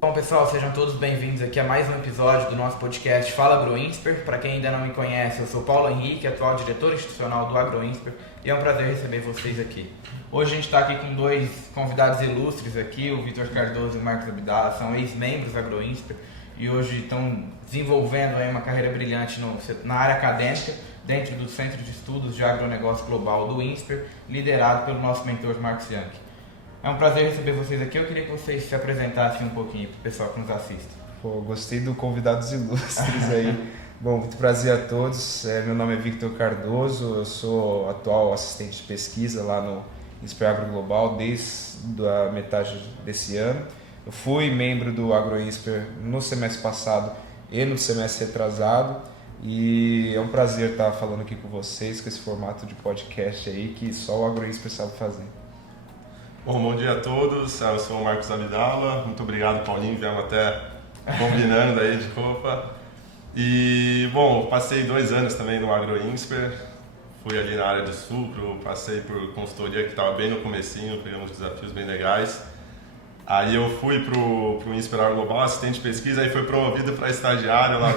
Bom, pessoal, sejam todos bem-vindos aqui a mais um episódio do nosso podcast Fala AgroInsper. Para quem ainda não me conhece, eu sou Paulo Henrique, atual diretor institucional do AgroInsper, e é um prazer receber vocês aqui. Hoje a gente está aqui com dois convidados ilustres aqui, o Vitor Cardoso e o Marcos Abdala, são ex-membros do AgroInsper e hoje estão desenvolvendo aí uma carreira brilhante na área acadêmica, dentro do Centro de Estudos de Agronegócio Global do INSPER, liderado pelo nosso mentor Marcos Young. É um prazer receber vocês aqui. Eu queria que vocês se apresentassem um pouquinho para o pessoal que nos assiste. Pô, gostei do convidados ilustres aí. Bom, muito prazer a todos. Meu nome é Victor Cardoso, eu sou atual assistente de pesquisa lá no INSPER Agro Global desde a metade desse ano. Eu fui membro do AgroInsper no semestre passado e no semestre retrasado. E é um prazer estar falando aqui com vocês, com esse formato de podcast aí que só o AgroInsper sabe fazer. Bom dia a todos, eu sou o Marcos Abdala, muito obrigado Paulinho, viemos até combinando aí de roupa. E bom, passei 2 anos também no AgroInsper, fui ali na área de sucro, passei por consultoria que estava bem no comecinho, peguei uns desafios bem legais. Aí eu fui pro INSPER Agro Global, assistente de pesquisa, aí fui promovido para estagiário lá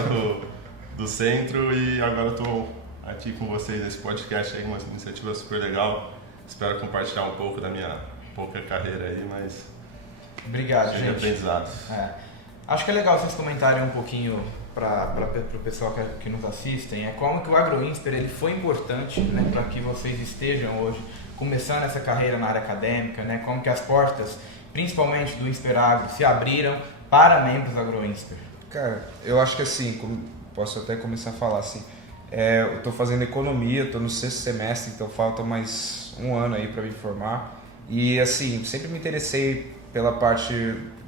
do centro e agora estou aqui com vocês nesse podcast aí, uma iniciativa super legal. Espero compartilhar um pouco da minha pouca carreira aí, mas obrigado, gente. Aprendizado. Acho que é legal vocês comentarem um pouquinho para o pessoal que nos assistem, como que o AgroInsper ele foi importante, né, para que vocês estejam hoje começando essa carreira na área acadêmica, né, como que as portas, principalmente do INSPER Agro, se abriram para membros do AgroInsper. Cara, eu acho que assim, posso até começar a falar assim, eu estou fazendo economia, estou no 6º semestre, então falta mais um ano aí para me formar. E assim, sempre me interessei pela parte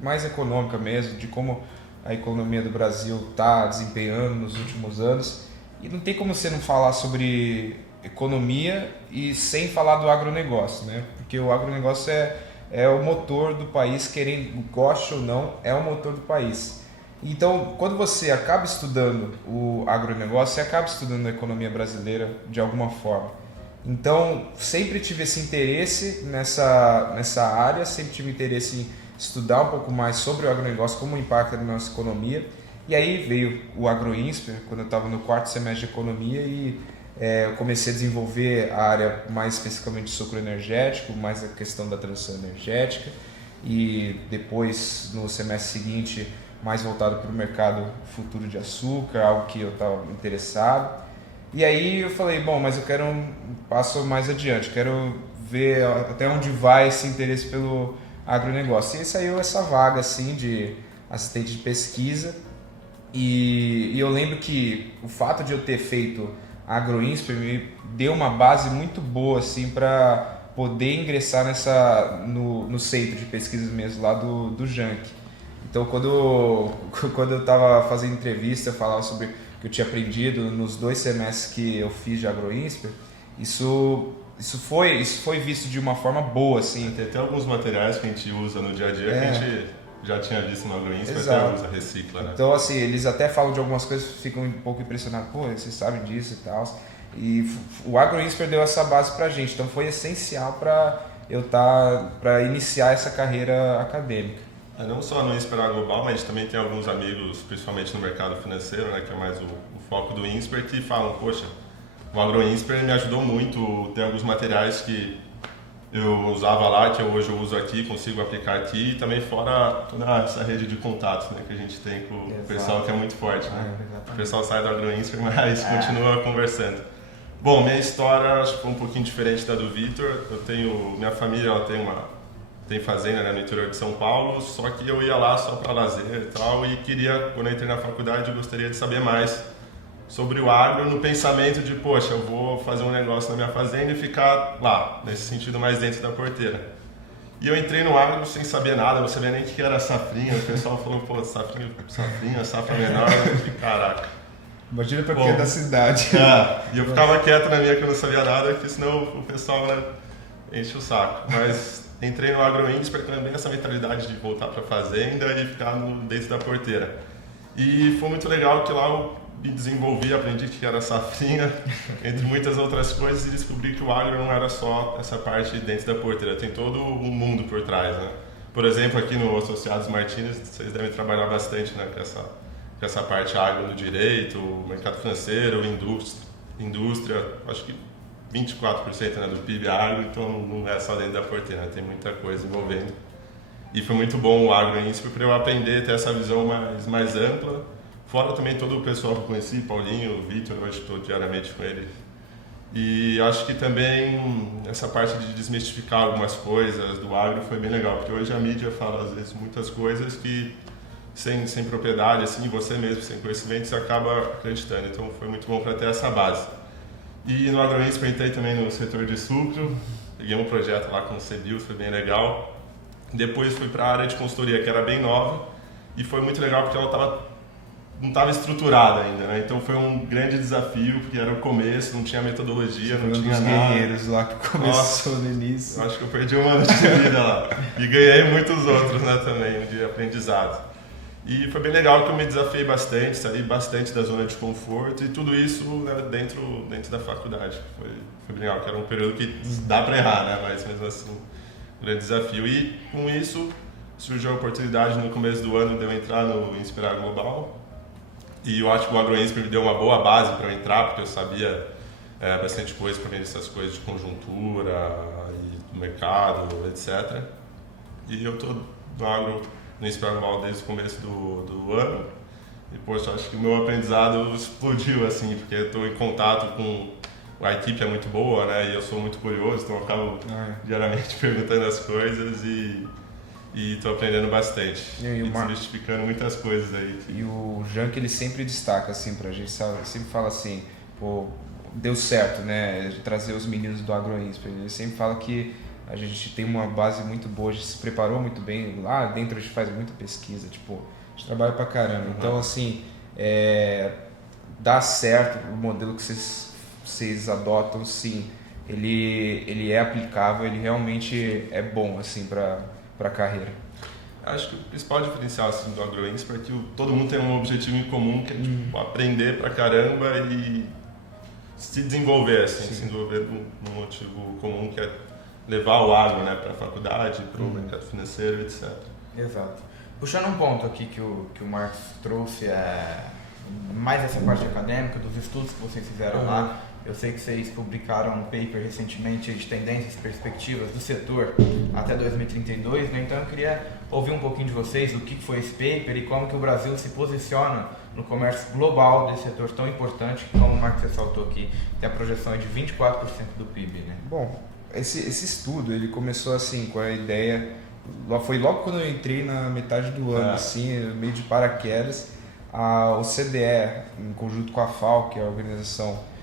mais econômica mesmo, de como a economia do Brasil está desempenhando nos últimos anos. E não tem como você não falar sobre economia e sem falar do agronegócio, né? Porque o agronegócio é o motor do país, querendo, goste ou não, é o motor do país. Então, quando você acaba estudando o agronegócio, você acaba estudando a economia brasileira de alguma forma. Então, sempre tive esse interesse nessa área, sempre tive interesse em estudar um pouco mais sobre o agronegócio, como impacta na nossa economia. E aí veio o AgroInsper, quando eu estava no 4º semestre de economia, e eu comecei a desenvolver a área mais especificamente de sucro energético, mais a questão da transição energética. E depois, no semestre seguinte, mais voltado para o mercado futuro de açúcar, algo que eu estava interessado. E aí eu falei, bom, mas eu quero um passo mais adiante, quero ver até onde vai esse interesse pelo agronegócio. E aí saiu essa vaga assim, de assistente de pesquisa, e eu lembro que o fato de eu ter feito AgroInsper me deu uma base muito boa assim, para poder ingressar no centro de pesquisas mesmo lá do Jank. Então quando eu estava fazendo entrevista, eu falava sobre que eu tinha aprendido nos 2 semestres que eu fiz de AgroInsper, isso foi visto de uma forma boa, assim. Tem até alguns materiais que a gente usa no dia a dia que a gente já tinha visto no AgroInsper, até usa, recicla, né? Então, assim, eles até falam de algumas coisas, ficam um pouco impressionados, pô, vocês sabem disso e tal. E o AgroInsper deu essa base pra gente, então foi essencial para iniciar essa carreira acadêmica. Não só no INSPER Agro Global, mas a gente também tem alguns amigos, principalmente no mercado financeiro, né, que é mais o foco do INSPER, que falam, poxa, o AgroInsper me ajudou muito, tem alguns materiais que eu usava lá, que hoje eu uso aqui, consigo aplicar aqui, e também fora toda essa rede de contatos, né, que a gente tem com o pessoal, que é muito forte, né? O pessoal sai do AgroInsper, mas continua conversando. Bom, minha história acho que foi um pouquinho diferente da do Vitor. Minha família ela tem fazenda, né, no interior de São Paulo, só que eu ia lá só para lazer e tal, e quando eu entrei na faculdade, eu gostaria de saber mais sobre o agro, no pensamento de, poxa, eu vou fazer um negócio na minha fazenda e ficar lá, nesse sentido mais dentro da porteira. E eu entrei no agro sem saber nada, não sabia nem o que era safrinha, o pessoal falou, pô, safrinha, safra menor, eu falei, caraca. Imagina porque é da cidade. E eu ficava quieto na minha que eu não sabia nada, porque senão o pessoal, né, enche o saco. Mas entrei no AgroInsper também essa mentalidade de voltar para a fazenda e ficar dentro da porteira. E foi muito legal que lá eu me desenvolvi, aprendi que era safrinha, entre muitas outras coisas, e descobri que o agro não era só essa parte dentro da porteira, tem todo o mundo por trás, né? Por exemplo, aqui no Associados Martins, vocês devem trabalhar bastante, né, com essa parte agro no direito, mercado financeiro, indústria, acho que 24%, né, do PIB é agro, então não é só dentro da porteira, né, tem muita coisa envolvendo. E foi muito bom o Agro Insper para eu aprender, ter essa visão mais ampla. Fora também todo o pessoal que eu conheci, Paulinho, o Vitor, hoje estou diariamente com ele. E acho que também essa parte de desmistificar algumas coisas do agro foi bem legal, porque hoje a mídia fala às vezes muitas coisas que sem propriedade, assim, você mesmo, sem conhecimento, você acaba acreditando. Então foi muito bom para ter essa base. E no Agro Insper entrei também no setor de sucro, peguei um projeto lá com o CBIOS, foi bem legal. Depois fui para a área de consultoria, que era bem nova, e foi muito legal porque ela não estava estruturada ainda, né? Então foi um grande desafio, porque era o começo, não tinha metodologia, não tinha nada. Guerreiros lá que começou no início. Acho que eu perdi um ano de vida lá. E ganhei muitos outros, né, também, de aprendizado. E foi bem legal que eu me desafiei bastante, saí bastante da zona de conforto e tudo isso, né, dentro da faculdade. Foi bem legal, que era um período que dá para errar, né? Mas mesmo assim, grande desafio. E com isso surgiu a oportunidade no começo do ano de eu entrar no Inspirar Global. E eu acho que o Agro Insper me deu uma boa base para eu entrar, porque eu sabia bastante coisa para ver essas coisas de conjuntura e do mercado, etc. E eu estou no Inspirar Global desde o começo do ano. E, poxa, acho que o meu aprendizado explodiu, assim, porque eu estou em contato com... A equipe é muito boa, né? E eu sou muito curioso, então eu acabo diariamente perguntando as coisas e estou aprendendo bastante. E desmistificando muitas coisas aí. E o Jank, ele sempre destaca, assim, pra gente, sabe? Sempre fala assim, pô, deu certo, né? Trazer os meninos do Agro Insper. Ele sempre fala que a gente tem uma base muito boa, a gente se preparou muito bem. Lá dentro a gente faz muita pesquisa, tipo, a gente trabalha pra caramba. Então, assim, dá certo o modelo que vocês adotam, sim, ele é aplicável, ele realmente é bom, assim, para a carreira. Acho que o principal diferencial, assim, do Agro Insper é que todo mundo tem um objetivo em comum, que é tipo, aprender pra caramba e se desenvolver, assim, se desenvolver num motivo comum, que é levar o agro, né, para a faculdade, para o mercado financeiro, etc. Exato. Puxando um ponto aqui que o Marcos trouxe, mais essa parte acadêmica, dos estudos que vocês fizeram lá. Eu sei que vocês publicaram um paper recentemente de tendências e perspectivas do setor até 2032, né? Então eu queria ouvir um pouquinho de vocês o que foi esse paper e como que o Brasil se posiciona no comércio global desse setor tão importante, que, como o Marcos ressaltou aqui, tem a projeção de 24% do PIB, né? Bom, esse estudo, ele começou assim, com a ideia, foi logo quando eu entrei na metade do ano, assim, meio de paraquedas, o CDE, em conjunto com a FAO, que é a Organização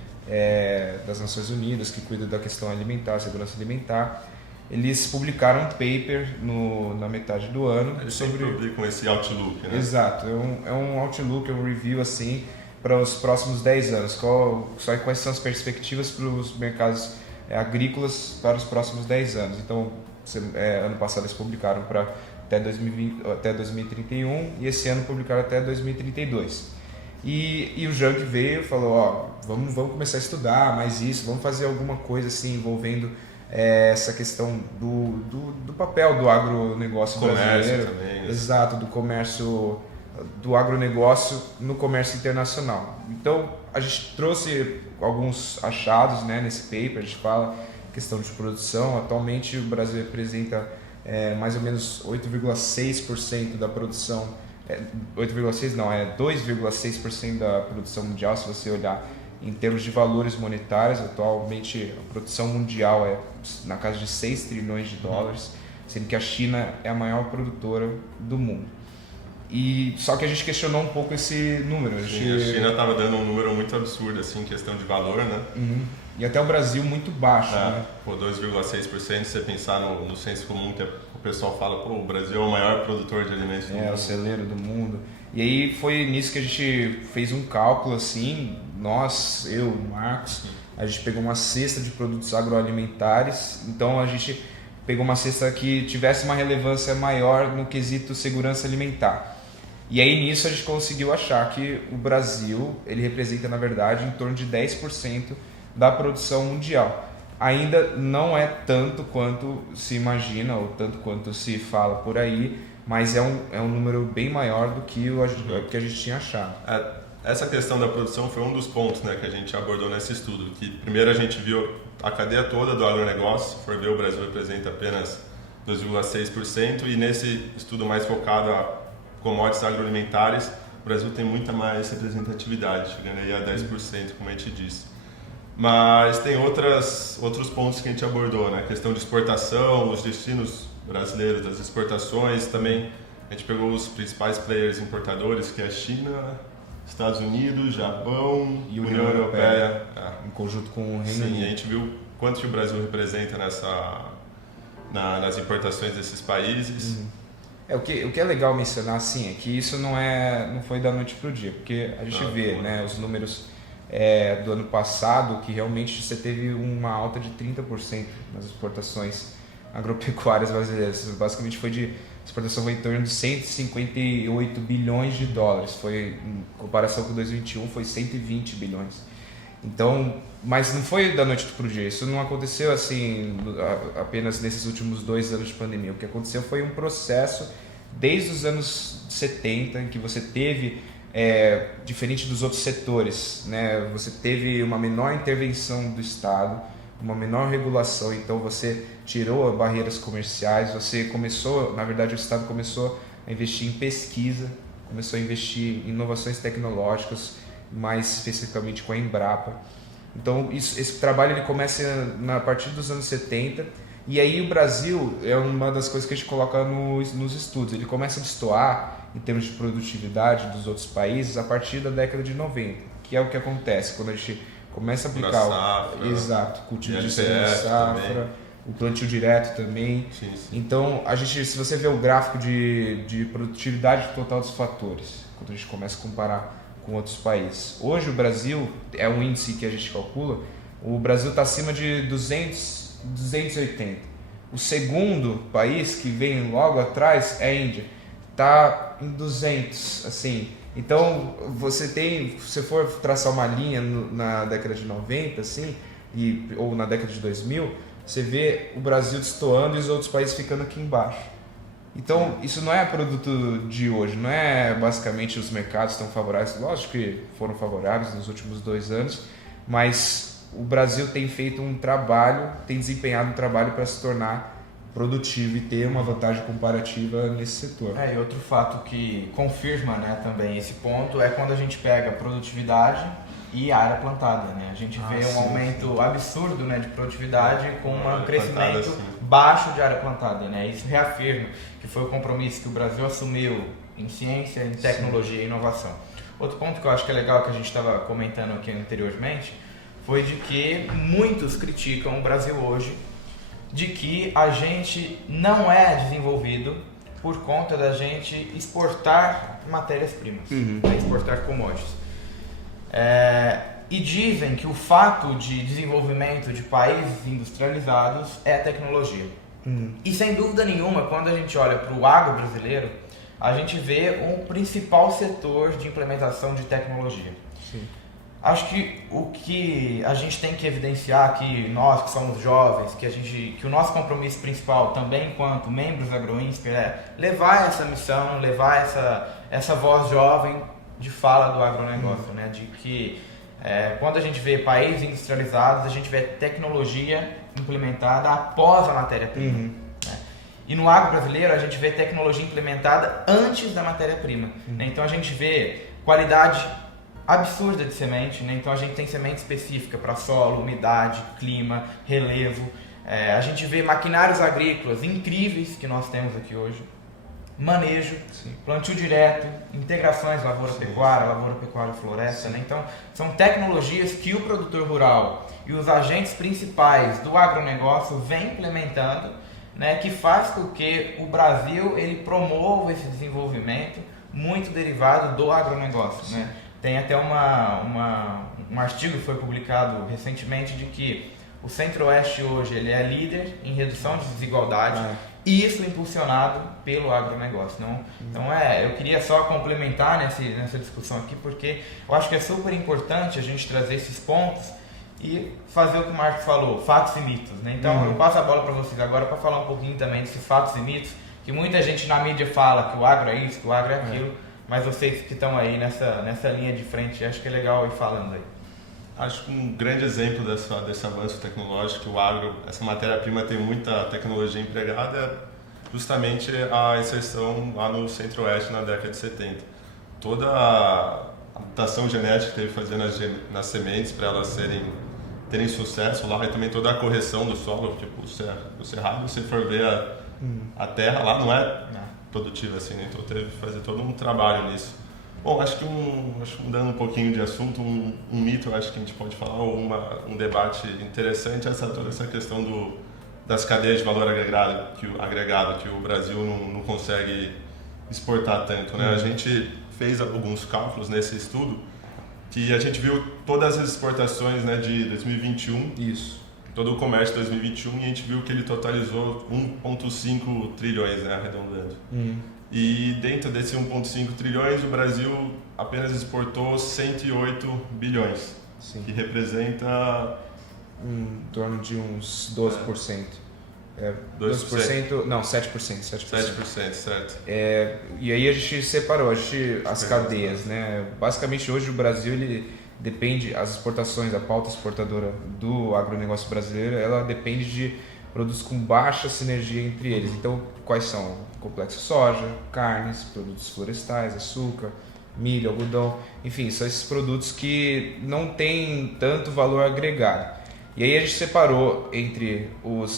das Nações Unidas, que cuida da questão alimentar, segurança alimentar, eles publicaram um paper na metade do ano. Eles sempre publicam esse outlook, né? Exato, é um outlook, é um review assim, para os próximos 10 anos. Quais são as perspectivas para os mercados agrícolas para os próximos 10 anos. Então, ano passado eles publicaram até 2031 e esse ano publicaram até 2032. E o Jank veio e falou, vamos começar a estudar mais isso, vamos fazer alguma coisa assim envolvendo essa questão do papel do agronegócio brasileiro. Também, exato, do comércio, do agronegócio no comércio internacional. Então a gente trouxe alguns achados, né, nesse paper. A gente fala questão de produção. Atualmente o Brasil representa mais ou menos 8,6% da produção. 8,6% não, 2,6% da produção mundial, se você olhar em termos de valores monetários. Atualmente a produção mundial é na casa de 6 trilhões de dólares, sendo que a China é a maior produtora do mundo. Só que a gente questionou um pouco esse número. A China estava dando um número muito absurdo assim, em questão de valor, né? E até o Brasil muito baixo, né? 2,6%, se você pensar no senso comum, que o pessoal fala, o Brasil é o maior produtor de alimentos do mundo. É o celeiro do mundo. E aí foi nisso que a gente fez um cálculo assim, eu, o Marcos, a gente pegou uma cesta de produtos agroalimentares. Então a gente pegou uma cesta que tivesse uma relevância maior no quesito segurança alimentar. E aí nisso a gente conseguiu achar que o Brasil, ele representa na verdade em torno de 10% da produção mundial. ainda não é tanto quanto se imagina ou tanto quanto se fala por aí, mas é um número bem maior do que o que a gente tinha achado. Essa questão da produção foi um dos pontos, né, que a gente abordou nesse estudo, que primeiro a gente viu a cadeia toda do agronegócio, se for ver, o Brasil representa apenas 2,6%, e nesse estudo mais focado a commodities agroalimentares, o Brasil tem muita mais representatividade, chegando aí a 10%, como a gente disse. Mas tem outros pontos que a gente abordou, né? A questão de exportação, os destinos brasileiros das exportações, também a gente pegou os principais players importadores, que é a China, Estados Unidos, Japão e União Europeia. Em conjunto com o Reino Unido. Sim, a gente viu quanto que o Brasil representa nas importações desses países. O que é legal mencionar assim é que isso não foi da noite para o dia, porque a gente vê, né, os números do ano passado, que realmente você teve uma alta de 30% nas exportações agropecuárias brasileiras. Basicamente a exportação foi em torno de 158 bilhões de dólares, foi, em comparação com 2021 foi 120 bilhões. Então, mas não foi da noite para o dia, isso não aconteceu assim apenas nesses últimos 2 anos de pandemia. O que aconteceu foi um processo desde os anos 70, em que você teve, diferente dos outros setores, né, você teve uma menor intervenção do Estado, uma menor regulação, então você tirou barreiras comerciais, você começou, na verdade o Estado começou a investir em pesquisa, começou a investir em inovações tecnológicas, mais especificamente com a Embrapa. Então esse trabalho ele começa a partir dos anos 70, e aí o Brasil é uma das coisas que a gente coloca nos estudos, ele começa a destoar em termos de produtividade dos outros países a partir da década de 90, que é o que acontece quando a gente começa a aplicar cultivo de segunda safra, também. O plantio direto também. Sim. Então, se você vê o gráfico de produtividade total dos fatores, quando a gente começa a comparar com outros países. Hoje o Brasil, é um índice que a gente calcula, o Brasil está acima de 280. O segundo país que vem logo atrás é a Índia, está em 200, assim. Então, se você for traçar uma linha na década de 90, assim, ou na década de 2000, você vê o Brasil destoando e os outros países ficando aqui embaixo. Então, isso não é produto de hoje, não é basicamente os mercados estão favoráveis, lógico que foram favoráveis nos últimos 2 anos, mas o Brasil tem feito tem desempenhado um trabalho para se tornar produtivo e ter uma vantagem comparativa nesse setor. E outro fato que confirma, né, também esse ponto é quando a gente pega produtividade e área plantada, né? A gente vê um aumento absurdo, né, de produtividade com um crescimento baixo de área plantada, né? Isso reafirma que foi o compromisso que o Brasil assumiu em ciência, em tecnologia e inovação. Outro ponto que eu acho que é legal que a gente estava comentando aqui anteriormente foi de que muitos criticam o Brasil hoje de que a gente não é desenvolvido por conta da gente exportar matérias-primas, né, exportar commodities. E dizem que o fato de desenvolvimento de países industrializados é a tecnologia. E sem dúvida nenhuma, quando a gente olha para o agro brasileiro, a gente vê um principal setor de implementação de tecnologia. Sim. Acho que o que a gente tem que evidenciar aqui, nós que somos jovens, que o nosso compromisso principal também enquanto membros da AgroInsper é levar essa missão, levar essa voz jovem de fala do agronegócio, né? De que quando a gente vê países industrializados, a gente vê tecnologia implementada após a matéria-prima. Né? E no agro brasileiro a gente vê tecnologia implementada antes da matéria-prima. Né? Então a gente vê qualidade absurda de semente, né? Então a gente tem semente específica para solo, umidade, clima, relevo. A gente vê maquinários agrícolas incríveis que nós temos aqui hoje. Manejo, plantio direto, integrações lavoura-pecuária, floresta, né? Então são tecnologias que o produtor rural e os agentes principais do agronegócio vêm implementando, né? Que faz com que o Brasil ele promova esse desenvolvimento muito derivado do agronegócio, né? Tem até um artigo que foi publicado recentemente de que o Centro-Oeste hoje ele é líder em redução de desigualdade. Isso impulsionado pelo agronegócio. Então eu queria só complementar nessa discussão aqui, porque eu acho que é super importante a gente trazer esses pontos e fazer o que o Marcos falou, fatos e mitos, né? Então eu passo a bola para vocês agora para falar um pouquinho também desses fatos e mitos, que muita gente na mídia fala que o agro é isso, que o agro é aquilo, mas vocês que estão aí nessa linha de frente, acho que é legal ir falando aí. Acho que um grande exemplo desse avanço tecnológico, que o agro, essa matéria-prima tem muita tecnologia empregada, é justamente a inserção lá no Centro-Oeste na década de 70. Toda a mutação genética que teve que fazer nas sementes para elas terem sucesso lá, e também toda a correção do solo, tipo, o cerrado, se você for ver a terra lá, não é produtiva assim, né? Então teve que fazer todo um trabalho nisso. Bom, acho que mudando um pouquinho de assunto, um mito, eu acho que a gente pode falar, ou um debate interessante, toda essa questão das cadeias de valor agregado que o Brasil não consegue exportar tanto, né? A gente fez alguns cálculos nesse estudo que a gente viu todas as exportações, né, de 2021, todo o comércio de 2021, e a gente viu que ele totalizou 1,5 trilhões, né, arredondando. E dentro desse 1,5 trilhões, o Brasil apenas exportou 108 bilhões, que representa... em torno de uns 12%. 2%? Não, 7%. 7%, certo. E aí a gente separou as cadeias, né? Basicamente hoje o Brasil, ele depende, as exportações, a pauta exportadora do agronegócio brasileiro, ela depende de produtos com baixa sinergia entre eles. Então, quais são? Complexo soja, carnes, produtos florestais, açúcar, milho, algodão, enfim, são esses produtos que não têm tanto valor agregado. E aí a gente separou entre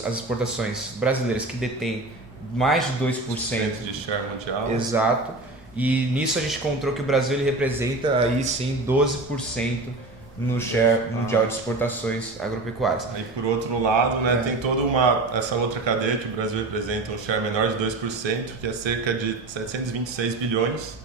as exportações brasileiras que detêm mais de 2% de share mundial. Exato. E nisso a gente encontrou que o Brasil ele representa aí sim 12% no share mundial de exportações agropecuárias. Aí por outro lado, né, tem toda essa outra cadeia que o Brasil representa um share menor de 2%, que é cerca de 726 bilhões.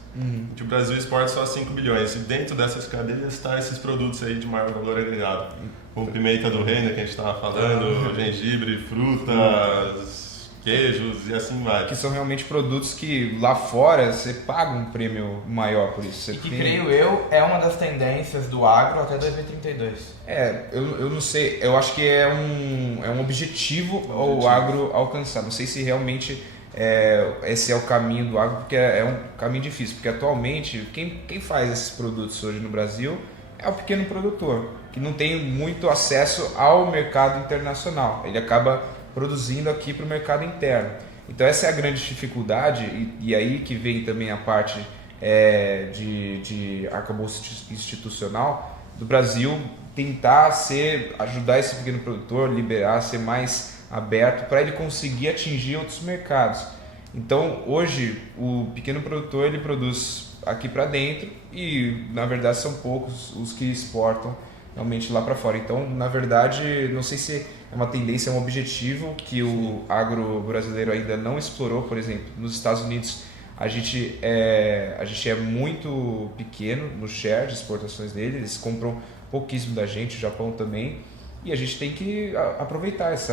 Que o Brasil exporta só 5 bilhões. E dentro dessas cadeias estão esses produtos aí de maior valor agregado. Como pimenta do reino que a gente estava falando, gengibre, frutas, queijos e assim vai. Que são realmente produtos que lá fora você paga um prêmio maior por isso. Creio eu, é uma das tendências do agro até 2032. Eu não sei, eu acho que é um objetivo o agro alcançar. Não sei se realmente esse é o caminho do agro, porque é um caminho difícil, porque atualmente quem faz esses produtos hoje no Brasil é o pequeno produtor, que não tem muito acesso ao mercado internacional, ele acaba produzindo aqui para o mercado interno. Então essa é a grande dificuldade, e aí que vem também a parte de arcabouço institucional do Brasil, tentar ajudar esse pequeno produtor, liberar, ser mais aberto para ele conseguir atingir outros mercados. Então hoje o pequeno produtor ele produz aqui para dentro e na verdade são poucos os que exportam realmente lá para fora. Então na verdade não sei se é uma tendência, é um objetivo que o agro brasileiro ainda não explorou. Por exemplo, nos Estados Unidos a gente é muito pequeno no share de exportações dele, eles compram pouquíssimo da gente, o Japão também. E a gente tem que aproveitar esse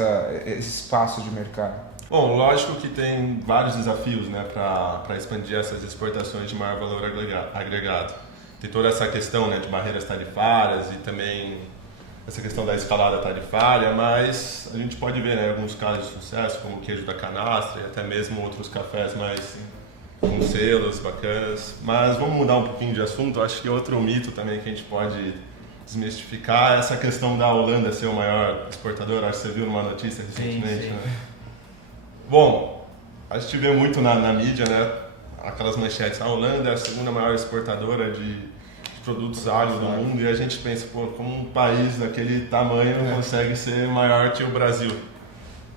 espaço de mercado. Bom, lógico que tem vários desafios, né, para expandir essas exportações de maior valor agregado. Tem toda essa questão, né, de barreiras tarifárias e também essa questão da escalada tarifária, mas a gente pode ver, né, alguns casos de sucesso, como o queijo da canastra e até mesmo outros cafés mais com selos bacanas. Mas vamos mudar um pouquinho de assunto. Acho que outro mito também que a gente pode desmistificar essa questão da Holanda ser o maior exportador. Acho que você viu numa notícia recentemente, sim. Né? Bom, a gente vê muito na mídia, né, aquelas manchetes, a Holanda é a segunda maior exportadora de produtos agro do mundo, e a gente pensa, pô, como um país daquele tamanho consegue ser maior que o Brasil.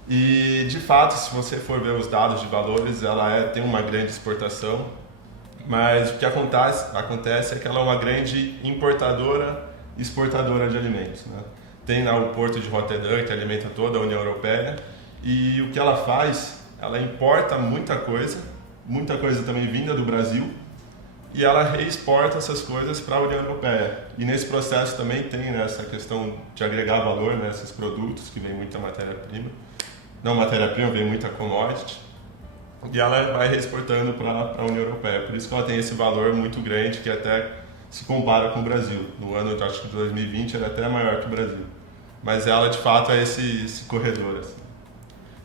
E de fato, se você for ver os dados de valores, ela tem uma grande exportação, mas o que acontece é que ela é uma grande importadora e exportadora de alimentos, né? Tem lá o porto de Rotterdam, que alimenta toda a União Europeia, e o que ela faz, ela importa muita coisa também vinda do Brasil, e ela reexporta essas coisas para a União Europeia. E nesse processo também tem, né, essa questão de agregar valor nesses produtos, que vem muita matéria-prima. Não matéria-prima, vem muita commodity. E ela vai reexportando para a União Europeia. Por isso que ela tem esse valor muito grande, que até se compara com o Brasil. No ano, acho que 2020, ela é até maior que o Brasil. mas ela de fato é esse corredor. Assim.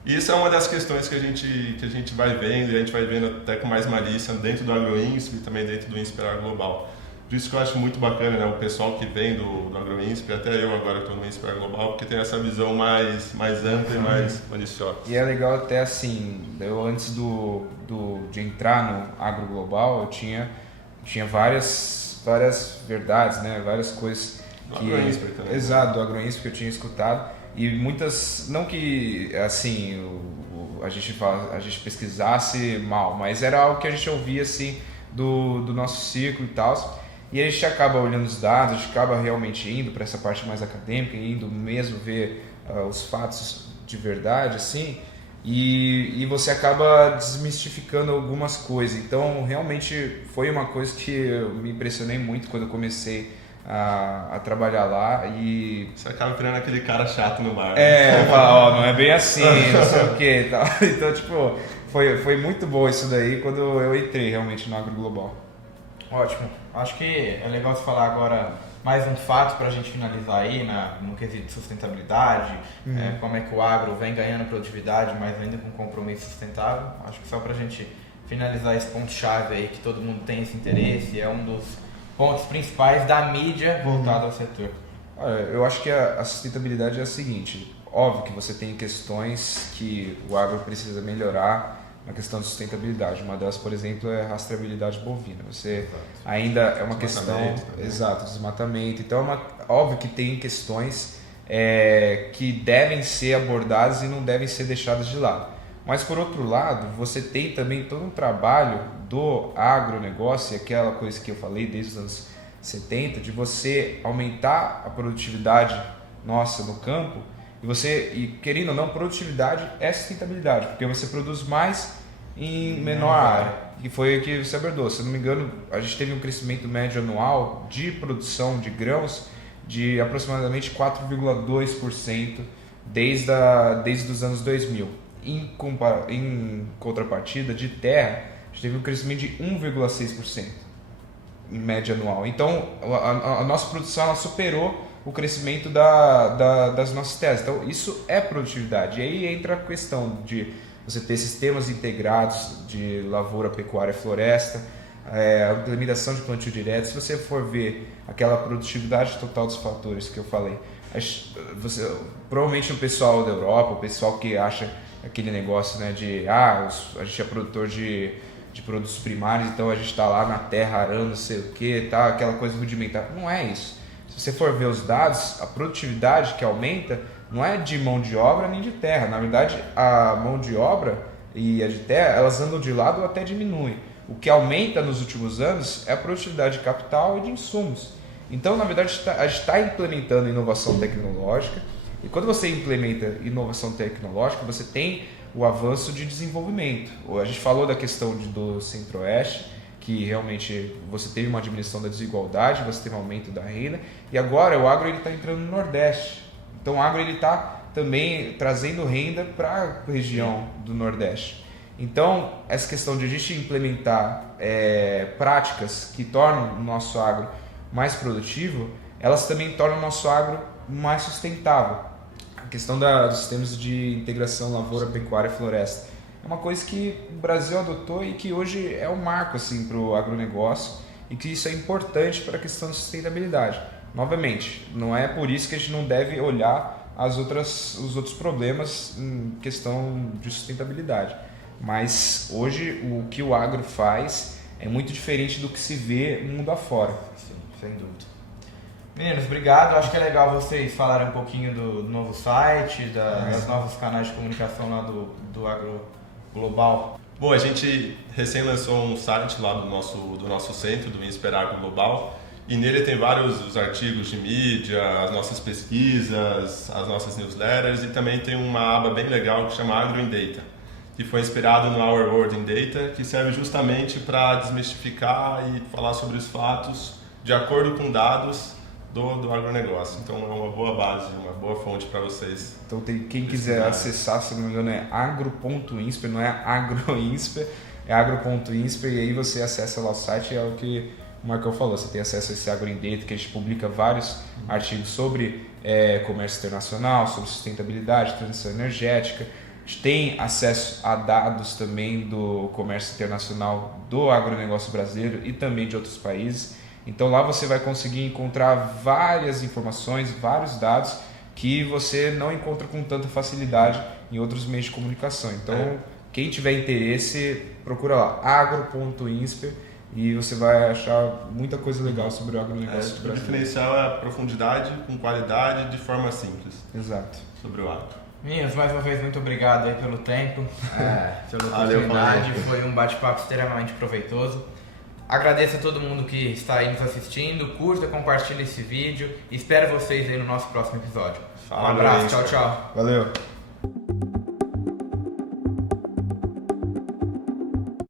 E isso é uma das questões que a gente vai vendo, e a gente vai vendo até com mais malícia dentro do AgroInsper e também dentro do Insper Global. Por isso que eu acho muito bacana, né, o pessoal que vem do AgroInsper, até eu agora estou no Insper Global, porque tem essa visão mais ampla e mais maliciosa. E é legal até assim, eu antes de entrar no Agro Global, eu tinha várias verdades, né, várias coisas do que... AgroInsper também. Exato, do AgroInsper que eu tinha escutado. E muitas, não que assim, a gente pesquisasse mal, mas era algo que a gente ouvia assim do nosso círculo e tal. E a gente acaba olhando os dados, a gente acaba realmente indo para essa parte mais acadêmica, indo mesmo ver os fatos de verdade, assim, e você acaba desmistificando algumas coisas. Então, realmente foi uma coisa que eu me impressionei muito quando eu comecei a trabalhar lá. E você acaba virando aquele cara chato no bar. Não é bem assim, não sei o que. Então, tipo, foi muito bom isso daí quando eu entrei realmente no Agro Global. Ótimo. Acho que é legal você falar agora mais um fato para a gente finalizar aí no quesito de sustentabilidade, como é que o agro vem ganhando produtividade, mas ainda com compromisso sustentável. Acho que só para a gente finalizar esse ponto-chave aí, que todo mundo tem esse interesse, é um dos pontos principais da mídia voltada ao setor. Eu acho que a sustentabilidade é a seguinte: óbvio que você tem questões que o agro precisa melhorar na questão de sustentabilidade. Uma delas, por exemplo, é a rastreabilidade bovina. Você ainda é uma questão... Exato, desmatamento. Então, óbvio que tem questões que devem ser abordadas e não devem ser deixadas de lado. Mas, por outro lado, você tem também todo um trabalho do agronegócio, e aquela coisa que eu falei desde os anos 70, de você aumentar a produtividade nossa no campo. E querendo ou não, produtividade é sustentabilidade, porque você produz mais em menor área, que foi o que você abordou. Se eu não me engano, a gente teve um crescimento médio anual de produção de grãos de aproximadamente 4,2% desde os anos 2000. Em contrapartida, de terra, a gente teve um crescimento de 1,6% em média anual. Então, a nossa produção ela superou o crescimento das nossas terras. Então, isso é produtividade. E aí entra a questão de você ter sistemas integrados de lavoura, pecuária e floresta, a implementação de plantio direto. Se você for ver aquela produtividade total dos fatores que eu falei, provavelmente o pessoal da Europa, o pessoal que acha aquele negócio, né, de a gente é produtor de produtos primários, então a gente está lá na terra arando, não sei o que, tá, aquela coisa rudimentar. Não é isso. Se você for ver os dados, a produtividade que aumenta não é de mão de obra nem de terra. Na verdade, a mão de obra e a de terra, elas andam de lado ou até diminuem. O que aumenta nos últimos anos é a produtividade de capital e de insumos. Então, na verdade, a gente está implementando inovação tecnológica. E quando você implementa inovação tecnológica, você tem o avanço de desenvolvimento. A gente falou da questão do Centro-Oeste, que realmente você teve uma diminuição da desigualdade, você teve um aumento da renda, e agora o agro está entrando no Nordeste. Então o agro está também trazendo renda para a região do Nordeste. Então essa questão de a gente implementar práticas que tornam o nosso agro mais produtivo, elas também tornam o nosso agro mais sustentável. A questão dos sistemas de integração lavoura, pecuária e floresta é uma coisa que o Brasil adotou e que hoje é um marco assim, para o agronegócio, e que isso é importante para a questão de sustentabilidade. Novamente, não é por isso que a gente não deve olhar os outros problemas em questão de sustentabilidade. Mas hoje o que o agro faz é muito diferente do que se vê mundo afora. Sim, sem dúvida. Meninos, obrigado. Acho que é legal vocês falarem um pouquinho do novo site, dos novos canais de comunicação lá do Agro Global. Bom, a gente recém lançou um site lá do nosso centro, do Insper Agro Global, e nele tem vários artigos de mídia, as nossas pesquisas, as nossas newsletters, e também tem uma aba bem legal que chama Agro in Data, que foi inspirado no Our World in Data, que serve justamente para desmistificar e falar sobre os fatos de acordo com dados do agronegócio. Então é uma boa base, uma boa fonte para vocês. Então quem quiser acessar, se não me engano, é agro.insper, não é agroinsper, é agro.insper, e aí você acessa lá o site, é o que o Marcão falou, você tem acesso a esse Agro in Data, que a gente publica vários artigos sobre comércio internacional, sobre sustentabilidade, transição energética. A gente tem acesso a dados também do comércio internacional do agronegócio brasileiro e também de outros países. Então lá você vai conseguir encontrar várias informações, vários dados que você não encontra com tanta facilidade em outros meios de comunicação. Então quem tiver interesse, procura lá, agro.insper, e você vai achar muita coisa legal sobre o agronegócio brasileiro. O diferencial é a profundidade com qualidade de forma simples. Exato. Sobre o agro. Meninos, mais uma vez, muito obrigado aí pelo tempo, pela Valeu, oportunidade. valeu. Foi um bate-papo extremamente proveitoso. Agradeço a todo mundo que está aí nos assistindo. Curta, compartilhe esse vídeo. Espero vocês aí no nosso próximo episódio. Fala, Um abraço, gente. tchau, tchau. Valeu!